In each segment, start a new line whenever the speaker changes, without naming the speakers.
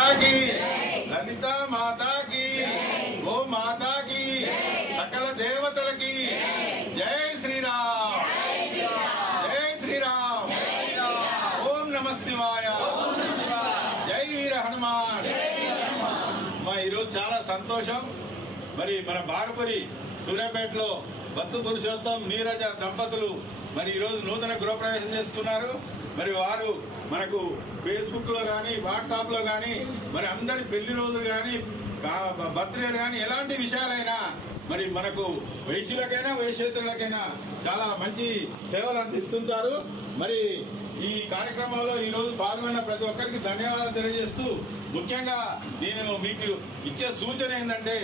లలిత మాతాకి గో మాతాకి సకల దేవతలకి జై శ్రీరామ్. జై శ్రీరామ్. ఓం నమ శివాయ. జై వీర హనుమాన్. మా ఈరోజు చాలా సంతోషం. మరి మన బారుపరి సూర్యాపేటలో బత్సు పురుషోత్తం నీరజ దంపతులు మరి ఈరోజు నూతన గృహప్రవేశం చేసుకున్నారు. మరి వారు మనకు ఫేస్బుక్లో కానీ వాట్సాప్లో కానీ మరి అందరి పెళ్ళి రోజులు కానీ బర్త్డే కానీ ఎలాంటి విషయాలైనా మరి మనకు వైశ్యులకైనా వైశ్యేతరులకైనా చాలా మంచి సేవలు అందిస్తుంటారు. మరి ఈ కార్యక్రమంలో ఈ రోజు పాల్గొన్న ప్రతి ఒక్కరికి ధన్యవాదాలు తెలియజేస్తూ ముఖ్యంగా నేను మీకు ఇచ్చే సూచన ఏంటంటే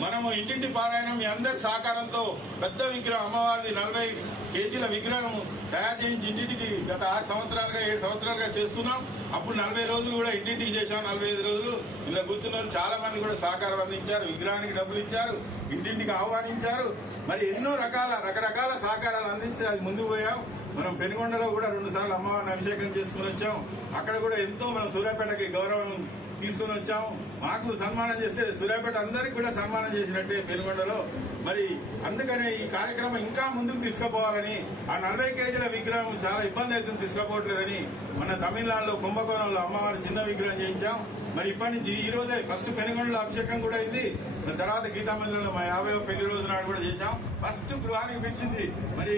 మనము ఇంటింటి పారాయణం మీ అందరి సహకారంతో పెద్ద విగ్రహం అమ్మవారిది నలభై కేజీల విగ్రహం తయారు చేయించి ఇంటింటికి గత ఆరు సంవత్సరాలుగా ఏడు సంవత్సరాలుగా చేస్తున్నాం. అప్పుడు నలభై రోజులు కూడా ఇంటింటికి చేశాం. నలభై ఐదు రోజులు ఇలా కూర్చున్న చాలా మంది కూడా సహకారం అందించారు. విగ్రహానికి డబ్బులు ఇచ్చారు. ఇంటింటికి ఆహ్వానించారు. మరి ఎన్నో రకాల రకరకాల సహకారాలు అందించి అది ముందుకు పోయాం. మనం పెనుగొండలో కూడా రెండు సార్లు అమ్మవారిని అభిషేకం చేసుకుని వచ్చాం. అక్కడ కూడా ఎంతో మనం సూర్యాపేటకి గౌరవం తీసుకుని వచ్చాం. మాకు సన్మానం చేస్తే సూర్యాపేట అందరికి కూడా సన్మానం చేసినట్టే పెనుగొండలో. మరి అందుకనే ఈ కార్యక్రమం ఇంకా ముందుకు తీసుకుపోవాలని ఆ నలభై కేజీల విగ్రహం చాలా ఇబ్బంది అవుతుంది తీసుకుపోవట్లేదని మన తమిళనాడులో కుంభకోణంలో అమ్మవారి చిన్న విగ్రహం చేయించాం. మరి ఇప్పటి నుంచి ఈ రోజే ఫస్ట్ పెనుగొండలో అభిషేకం కూడా అయింది. మరి తర్వాత గీతామందిరంలో మా యాభై పెళ్ళి రోజు నాడు కూడా చేశాం. ఫస్ట్ గృహానికి పిలిచింది. మరి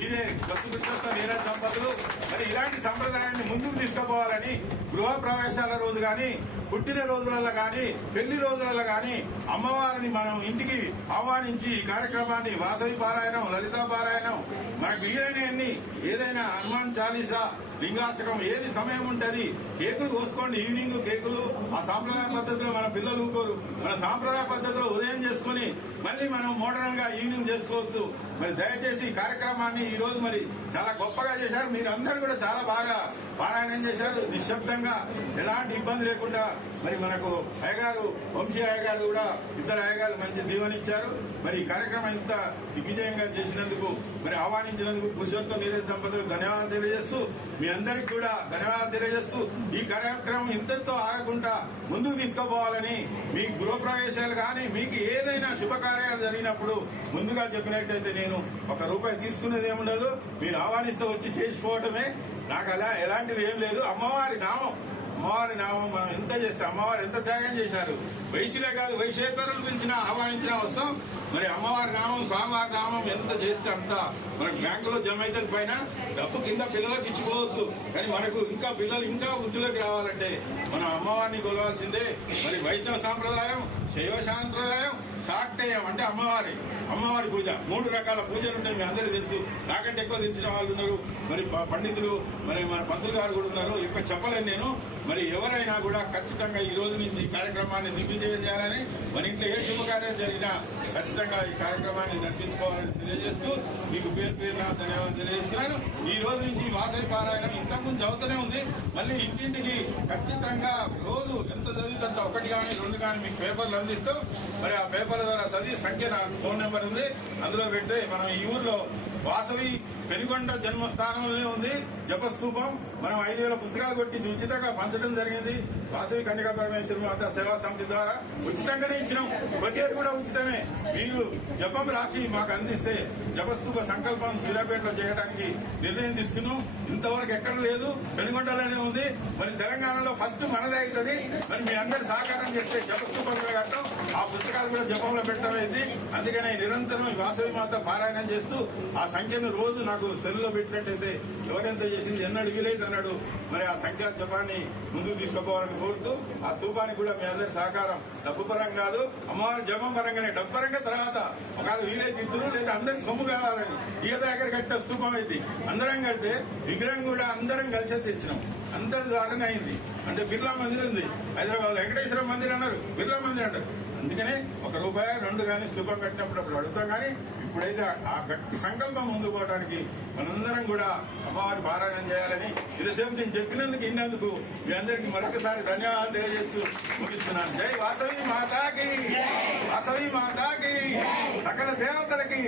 వీరే బస్సు పురుషోత్తం నీరజ్ దంపతులు. మరి ఇలాంటి సంప్రదాయం ముందుకు తీసుకుపోవాలని గృహ ప్రవేశాల రోజు కానీ పుట్టిన రోజులలో కానీ పెళ్ళి రోజులలో కానీ అమ్మవారిని మనం ఇంటికి ఆహ్వానించి ఈ కార్యక్రమాన్ని వాసవి పారాయణం లలితా పారాయణం మనకు వీలైనవన్నీ ఏదైనా హనుమాన్ చాలీసా లింగాష్టకం ఏది సమయం ఉంటుంది? కేకులు కోసుకోండి ఈవినింగ్ కేకులు. ఆ సాంప్రదాయ పద్ధతిలో మన పిల్లలు ఊరుకోరు మన సాంప్రదాయ పద్ధతిలో ఉదయం చేసుకుని మళ్ళీ మనం మోడర్న్గా ఈవినింగ్ చేసుకోవచ్చు. మరి దయచేసి ఈ కార్యక్రమాన్ని ఈ రోజు మరి చాలా గొప్పగా చేశారు. మీరు అందరు కూడా చాలా బాగా పారాయణం చేశారు. నిశ్శబ్దంగా ఎలాంటి ఇబ్బంది లేకుండా మరి మనకు అయ్యగారు వంశీ అయ్యగారు కూడా ఇద్దరు అయ్యగారు మంచి దీవెనిచ్చారు మరి ఈ కార్యక్రమం ఇంత దిగ్విజయంగా చేసినందుకు మరి ఆహ్వానించినందుకు పురుషోత్తం నీరజ్ దంపతులకు ధన్యవాదాలు తెలియజేస్తూ మీ అందరికి కూడా ధన్యవాదాలు తెలియజేస్తూ ఈ కార్యక్రమం ఇంతటితో ఆగకుండా ముందుకు తీసుకుపోవాలని మీ గృహప్రవేశాలు కానీ మీకు ఏదైనా శుభకార్యాలు జరిగినప్పుడు ముందుగా చెప్పినట్టయితే నేను ఒక రూపాయి తీసుకునేది ఏముండదు. మీరు ఆహ్వానిస్తూ వచ్చి చేసిపోవటమే. నాకు అలా ఎలాంటిది ఏం లేదు. అమ్మవారి నామం. అమ్మవారి నామం మనం ఎంత చేస్తే అమ్మవారు ఎంత త్యాగం చేశారు? వైశ్యులే కాదు వైశ్యేతరులు పిలిచినా ఆహ్వానించినా వస్తాం మరి అమ్మవారి నామం స్వామివారి నామం ఎంత చేస్తే అంత మనకు బ్యాంకులో జమ అయితే పైన. డబ్బు కింద పిల్లలకు ఇచ్చిపోవచ్చు. కానీ మనకు ఇంకా పిల్లలు ఇంకా వృద్ధిలోకి రావాలంటే మనం అమ్మవారిని కొలవాల్సిందే. మరి వైష్ణవ సాంప్రదాయం శైవ సాంప్రదాయం శాక్తేయం అంటే అమ్మవారి. అమ్మవారి పూజ. మూడు రకాల పూజలు ఉంటాయి మీ అందరూ తెలుసు. నాకంటే ఎక్కువ తెలిసిన వాళ్ళు ఉన్నారు. మరి పండితులు మరి మన పంతులు గారు కూడా ఉన్నారు. ఎక్కువ చెప్పలేను నేను. మరి ఎవరైనా కూడా ఖచ్చితంగా ఈ రోజు నుంచి ఈ కార్యక్రమాన్ని దిగ్విజయం చేయాలని మన ఇంట్లో ఏ శుభకార్యం జరిగినా ఖచ్చితంగా ఈ కార్యక్రమాన్ని నడిపించుకోవాలని తెలియజేస్తూ మీకు పేరు పేరు నా ధన్యవాదాలు తెలియజేస్తున్నాను. ఈ రోజు నుంచి వాసవి పారాయణం ఇంతకుముందు చదువుతూనే ఉంది. మళ్ళీ ఇంటింటికి ఖచ్చితంగా రోజు ఎంత చదివితే అంత ఒకటి కానీ రెండు కానీ మీకు పేపర్లు అందిస్తూ మరి ఆ పేపర్ల ద్వారా చదివి సంఖ్య నా ఫోన్ నెంబర్ ఉంది. అందులో పెడితే మనం ఈ ఊర్లో వాసవి పెనుగొండ జన్మస్థానంలోనే ఉంది. జపస్తూపం మనం ఐదు వేల పుస్తకాలు కొట్టి ఉచితంగా పంచడం జరిగింది. వాసవి కన్యకా పరమేశ్వర మాత సేవా సమితి ద్వారా ఉచితంగానే ఇచ్చినాం. బకేర్ కూడా ఉచితమే. మీరు జపం రాసి మాకు అందిస్తే జపస్తూప సంకల్పం సూర్యాపేటలో చేయడానికి నిర్ణయం తీసుకున్నాం. ఇంతవరకు ఎక్కడ లేదు. పెనుగొండలోనే ఉంది. మరి తెలంగాణలో ఫస్ట్ మనదే అవుతుంది. మరి మీ అందరి సహకారం చేస్తే జపస్తూపం కట్టడం ఆ పుస్తకాలు కూడా జపంలో పెట్టడం అయింది. అందుకనే నిరంతరం ఈ వాసవి మాత పారాయణం చేస్తూ ఆ సంఖ్యను రోజు నాకు సెల్లో పెట్టినట్టయితే ఎవరెంత చేసింది ఎన్నడు వీలైతే అన్నాడు. మరి ఆ సంఖ్యా జపాన్ని ముందుకు తీసుకుపోవాలని కోరుతూ ఆ స్తూపానికి కూడా మీ అందరి సహకారం. డబ్బు పరం కాదు అమ్మవారి జపం పరంగానే డబ్బు పరంగా తర్వాత ఒకవేళ వీలైతే ఇద్దరు లేదా అందరికి సొమ్ము కావాలని ఈత దగ్గర కట్టిన స్థూపం అయితే అందరం కడితే విగ్రహం కూడా అందరం కలిసే తెచ్చినాం. అందరి ద్వారానే అయింది. అంటే బిర్లా మందిర్ ఉంది. హైదరాబాద్ వెంకటేశ్వర మందిర్ అన్నారు. బిర్లా మందిర్ అంటారు. అందుకనే ఒక రూపాయి రెండు కానీ స్థూపం కట్టినప్పుడు అప్పుడు అడుగుతాం. కానీ ఇప్పుడైతే ఆ గట్టి సంకల్పం ముందుకు పోవడానికి మనందరం కూడా అమ్మవారి పారాయణం చేయాలని ఇదిసేపు నేను చెప్పినందుకు ఇన్నందుకు మీ అందరికి మరొకసారి ధన్యవాదాలు తెలియజేస్తూ ముగిస్తున్నాను. జై వాసవి మాతాకి! వాసవి మాతాకి! సకల దేవతలకి!